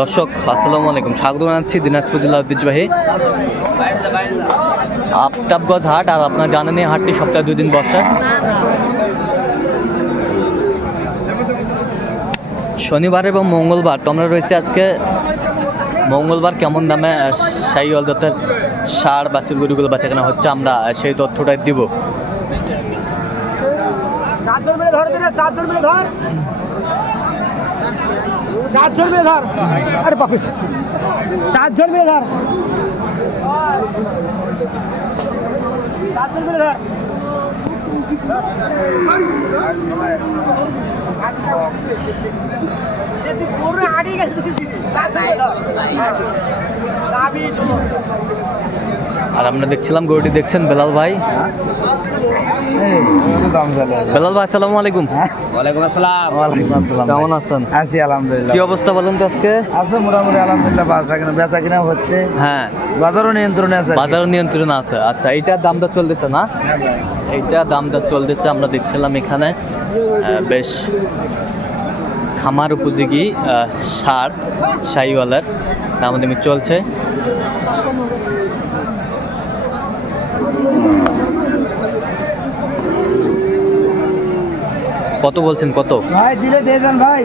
দর্শক, আসসালামু আলাইকুম। স্বাগত জানাচ্ছি দিনাজপুর জেলা ঐতিহ্যবাহী আফতাবগঞ্জ হাট। আর আপনারা জানেন এই হাটটি সপ্তাহে দুই দিন বসে। শনিবার এবং মঙ্গলবার তোমরা রয়েছে আজকে মঙ্গলবার কেমন দামে সাই অলদতের সার বা গরুগুলো বাঁচা কেনা হচ্ছে, আমরা সেই তথ্যটাই দিব। মিলে ধর মিলে ধর। সাতজন মিলে ধর। আরে বাপরে। সাতজন মিলে ধর। সাতজন মিলে ধর। যে তুই গরু হারিয়ে গেছে তুই সাতজন মিলে ধর। দাবি তো আর আমরা দেখছিলাম, গরুটি দেখছেন বেলাল ভাই? বেলাল ভাই আসসালামু আলাইকুম। ওয়ালাইকুম আসসালাম। ওয়ালাইকুম আসসালাম কেমন আছেন? আছি আলহামদুলিল্লাহ। কি অবস্থা বলুন তো আজকে? আছে মোটামুটি আলহামদুলিল্লাহ বেচা কিনা বেচা কিনা হচ্ছে। হ্যাঁ। বাজারও নিয়ন্ত্রণে আছে নিয়ন্ত্রণ আছে। আচ্ছা এইটার দামটা চলতেছে না? এইটা দামটা চলতেছে আমরা দেখছিলাম এখানে বেশ খামার উপযোগী আহ, সার শাহিওয়ালার দাম দামি চলছে। কত বলছেন কত? ভাই দিলে দিয়ে দেন ভাই।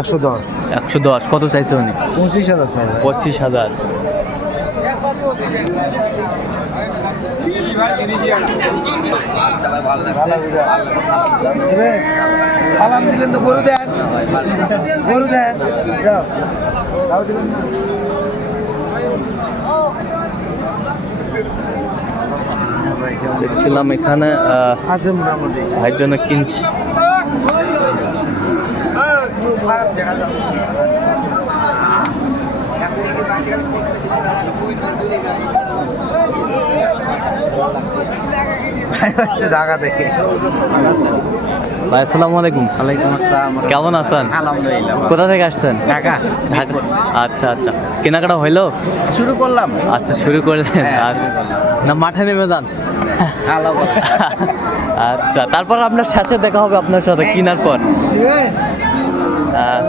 একশো দশ। একশো দশ কত চাইছে উনি? পঁচিশ হাজার পঁচিশ হাজার। সালাম দিলেন তো গরু দেন। গরু দেন। যাও। না হ্যাঁ ভাই, কেমন? দেখছিলাম এখানে ভাইয়ের জন্য কিনছি। হচ্ছে ঢাকা থেকে। ভাই আসসালামু আলাইকুম। ওয়ালাইকুম আসসালাম। কেমন আছেন? আলহামদুলিল্লাহ কোথা থেকে আসছেন? ঢাকা ঢাকা। আচ্ছা আচ্ছা। কেনাকাটা হইল? শুরু করলাম। আচ্ছা শুরু করলেন। হ্যাঁ, আচ্ছা। না মাঠে নেমে যান। আচ্ছা তারপর আপনার শেষে দেখা হবে আপনার সাথে কেনার পর। আহ,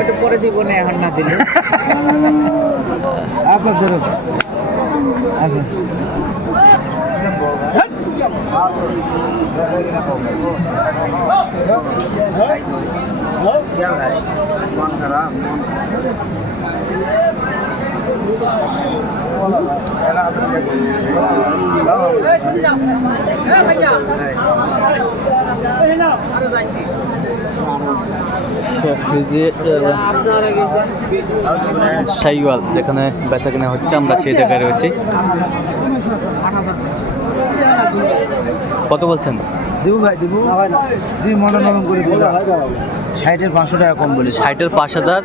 একটু পরে দিব না এখন না দিলে। আচ্ছা ধরো। আচ্ছা। মন খারাপ মন ভাইয়া শাইওয়াল যেখানে বেচা কেনা হচ্ছে আমরা সেই জায়গায় রয়েছি। কত বলছেন? দিব ভাই দিব। দুই মনে নরম করে দিও ষাটের পাঁচশো টাকা কম বলেছি। ষাটের পাঁচ হাজার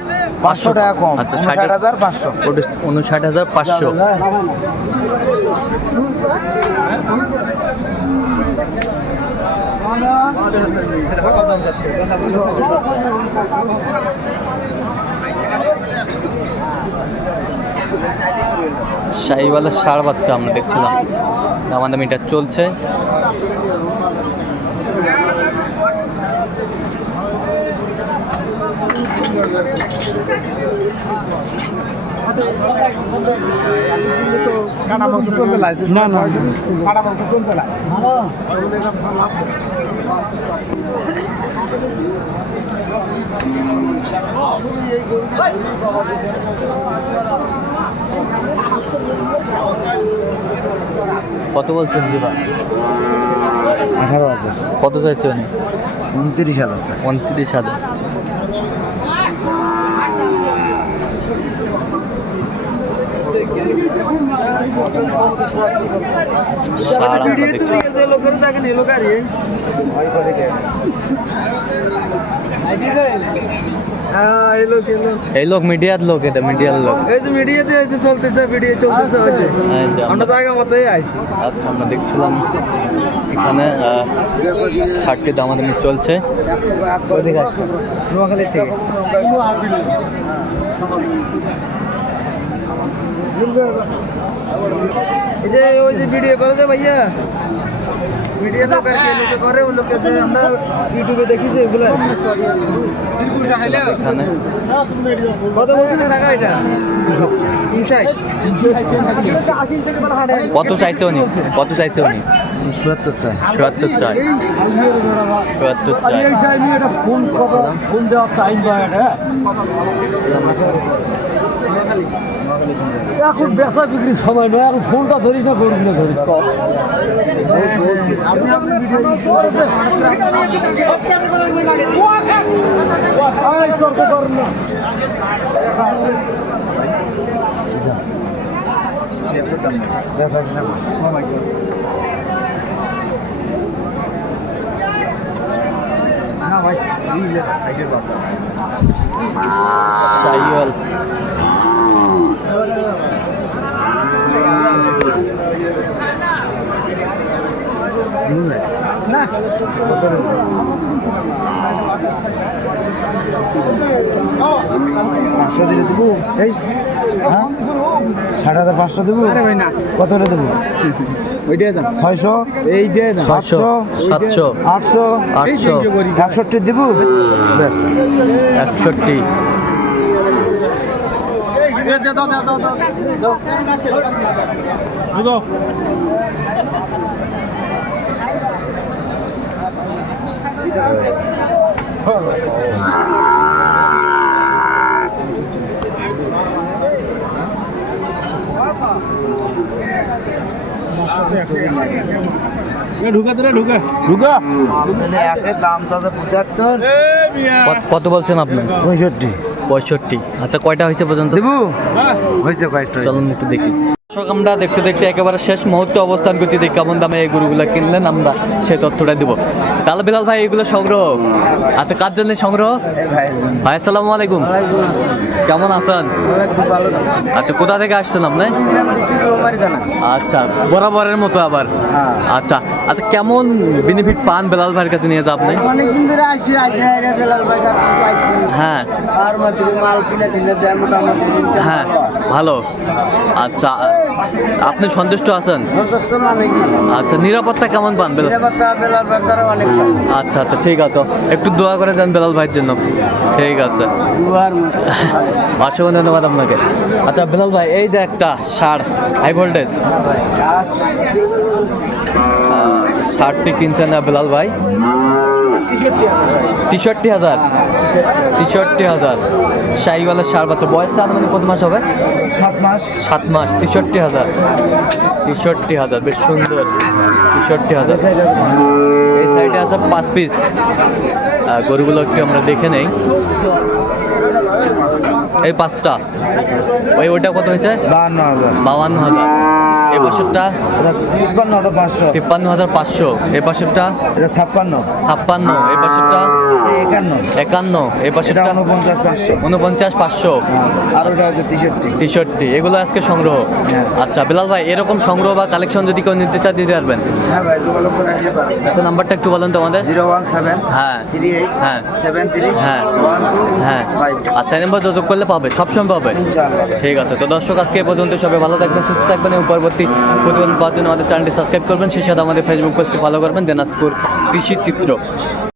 পাঁচশো। টাকা কম। আচ্ছা ষাট ষাট হাজার পাঁচশো। উনষাট হাজার পাঁচশো। শাহিওয়ালের সার বাচ্চা আমরা দেখছিলাম। দামাদামিটা চলছে। না না কত বলছেন দিবা? আঠারো হাজার। কত চাইছে চাইছেন? উনত্রিশ হাজার। উনত্রিশ হাজার সার আমরা দেখছি। এই লোক মিডিয়ার লোক, এটা মিডিয়ার লোক। এই যে মিডিয়াতে এই যে চলতেছে ভিডিও চলতেছে আমরা আচ্ছা আমরা দেখছিলাম এখানে ষাটটি দামাদামি চলছে নোয়াখালী থেকে। এই যে ওই যে ভিডিও করে দে ভাইয়া। মিডিয়া লোক আর কি লোকে করে ও লোকে যে আমরা ইউটিউবে দেখি যে এগুলো। কত বলছেন টাকা এটা? কত চাইছে উনি? কত চাইছে উনি? চুয়াত্তর চাই। চুয়াত্তর চাই। চুয়াত্তর চাই। ফোন ফোন দেওয়ার টাইম পায় এটা এখন বেচা বিক্রির সময় নয় এখন ফোনটা ধরি না করবি না ধরি। না। ভাই সাইওয়াল। না পাঁচশো দিলে দেবো? এই হ্যাঁ? ষাট হাজার পাঁচশো দেবো? কত হলে দেবো? ওইটাই দাম। ছয়শো? সাতশো? আটশো? আটশো। একষট্টি দেবো? ব্যাস। একষট্টি। ঢুকা। একের দাম তাদের পঁচাত্তর। কত- কত বলছেন আপনি? পঁয়ষট্টি। পঁয়ষট্টি আচ্ছা কয়টা হয়েছে পর্যন্ত? দেবু হয়েছে কয়েকটা। চলুন একটু দেখি। দর্শক, আমরা দেখতে দেখতে একেবারে শেষ মুহূর্তে অবস্থান করছি। যে কেমন দামে এই গরুগুলো কিনলেন, আমরা সেই তথ্যটা দিব। তাহলে বিলাল ভাই, এগুলো সংগ্রহ? আচ্ছা কার জন্য সংগ্রহ? ভাই, আসসালামু আলাইকুম। কেমন আছেন? আচ্ছা কোথা থেকে আসছেন আপনি আচ্ছা বরাবরের মতো আবার। আচ্ছা আচ্ছা কেমন বেনিফিট পান বেলাল ভাইয়ের কাছে নিয়ে যা আপনি হ্যাঁ। হ্যাঁ। ভালো। আচ্ছা আপনি সন্তুষ্ট আছেন? আচ্ছা নিরাপত্তা কেমন পান বেলাল। আচ্ছা আচ্ছা ঠিক আছে। একটু দোয়া করে দেন বেলাল ভাইয়ের জন্য। ঠিক আছে। অসংখ্য ধন্যবাদ আপনাকে। আচ্ছা বেলাল ভাই এই যে একটা সার হাই ভোল্টেজ সারটি কিনছেন না বেলাল ভাই? তেষট্টি হাজার তেষট্টি হাজার? শাহিওয়ালের সার পাত্র বয়সটা আনুমানিক কত মাস হবে? সাত মাস। সাত মাস তেষট্টি হাজার। তেষট্টি হাজার বেশ সুন্দর। তেষট্টি হাজার। এই সাইডে আছে। পাঁচ পিস। গরুগুলো একটু আমরা দেখে নেই। এই পাঁচটা। ওই ওইটা কত হয়েছে? বাহান্ন হাজার। বাউান্ন হাজার। এই পাশেরটা? তিপ্পান্ন হাজার পাঁচশো। তিপ্পান্ন হাজার পাঁচশো। এই পাশেরটা? ছাপ্পান্ন। ছাপ্পান্ন। এই পাশেরটা? একান্ন। একান্ন। এই পাশেরটা? উনপঞ্চাশ পাঁচশো। উনপঞ্চাশ পাঁচশো। আর ওটা হচ্ছে তেষট্টি। তেষট্টি। এগুলো আজকে সংগ্রহ। হ্যাঁ। আচ্ছা বিলাল ভাই এরকম সংগ্রহ বা কালেকশন যদি কেউ নিতে চায় দিতে পারবেন? হ্যাঁ ভাই যোগাযোগ করে আসলে পাবেন আচ্ছা নাম্বারটা একটু বলেন তো আমাদের। জিরো ওয়ান সেভেন হ্যাঁ। থ্রি এইট হ্যাঁ। সেভেন থ্রি হ্যাঁ। ওয়ান হ্যাঁ। আচ্ছা এই নাম্বার যোগাযোগ করলে পাবে সবসময় পাবে। ঠিক আছে তো দর্শক আজকে এ পর্যন্ত সবাই ভালো থাকবেন সুস্থ থাকবেন এবং পরবর্তী প্রতিবেদন পাওয়ার জন্য আমাদের চ্যানেলটি সাবস্ক্রাইব করবেন, সেই সাথে আমাদের ফেসবুক পোস্টটি ফলো করবেন দিনাজপুর কৃষি চিত্র।